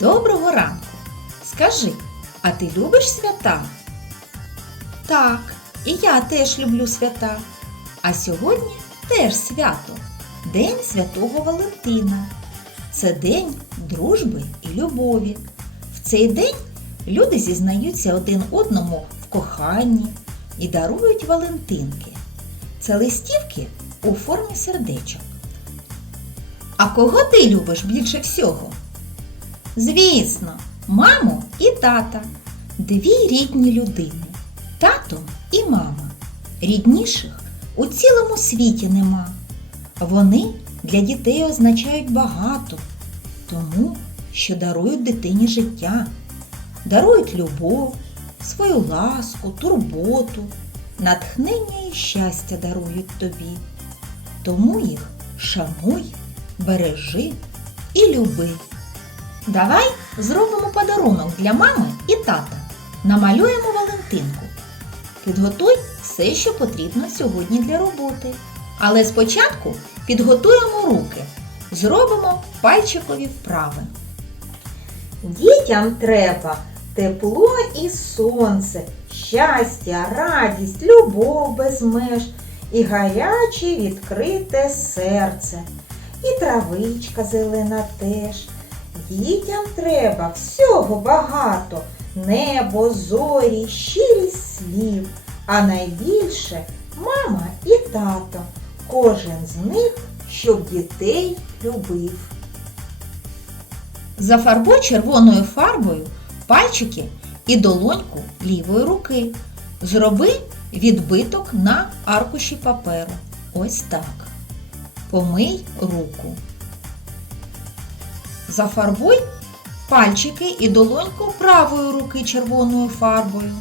Доброго ранку. Скажи, а ти любиш свята? Так, і я теж люблю свята. А сьогодні теж свято День Святого Валентина. Це день дружби і любові. В цей день люди зізнаються один одному в коханні і дарують Валентинки. Це листівки у формі сердечок. А кого ти любиш більше всього? Звісно, маму і тата. Дві рідні людини. Тато і мама. Рідніших у цілому світі нема. Вони для дітей означають багато, тому що дарують дитині життя, дарують любов, свою ласку, турботу, натхнення і щастя дарують тобі. Тому їх шануй, бережи і люби. Давай зробимо подарунок для мами і тата. Намалюємо Валентинку. Підготуй все, що потрібно сьогодні для роботи. Але спочатку підготуємо руки. Зробимо пальчикові вправи. Дітям треба тепло і сонце, щастя, радість, любов без меж і гаряче відкрите серце. І травичка зелена теж. Дітям треба всього багато, небо, зорі, щирість слів, а найбільше мама і тато. Кожен з них, щоб дітей любив. Зафарбуй червоною фарбою пальчики і долоньку лівої руки. Зроби відбиток на аркуші паперу. Ось так. Помий руку. Зафарбуй пальчики і долоньку правої руки червоною фарбою.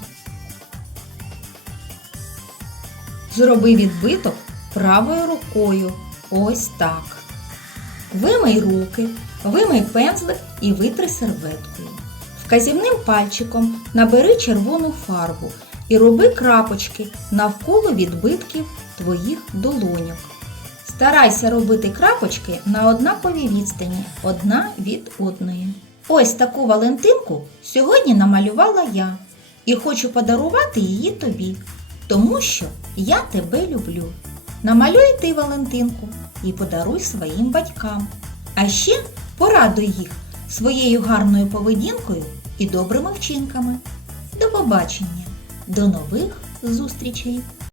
Зроби відбиток правою рукою. Ось так. Вимий руки, вимий пензлик і витри серветкою. Вказівним пальчиком набери червону фарбу і роби крапочки навколо відбитків твоїх долоньок. Старайся робити крапочки на однаковій відстані одна від одної. Ось таку Валентинку сьогодні намалювала я і хочу подарувати її тобі, тому що я тебе люблю. Намалюй ти Валентинку і подаруй своїм батькам. А ще порадуй їх своєю гарною поведінкою і добрими вчинками. До побачення, до нових зустрічей!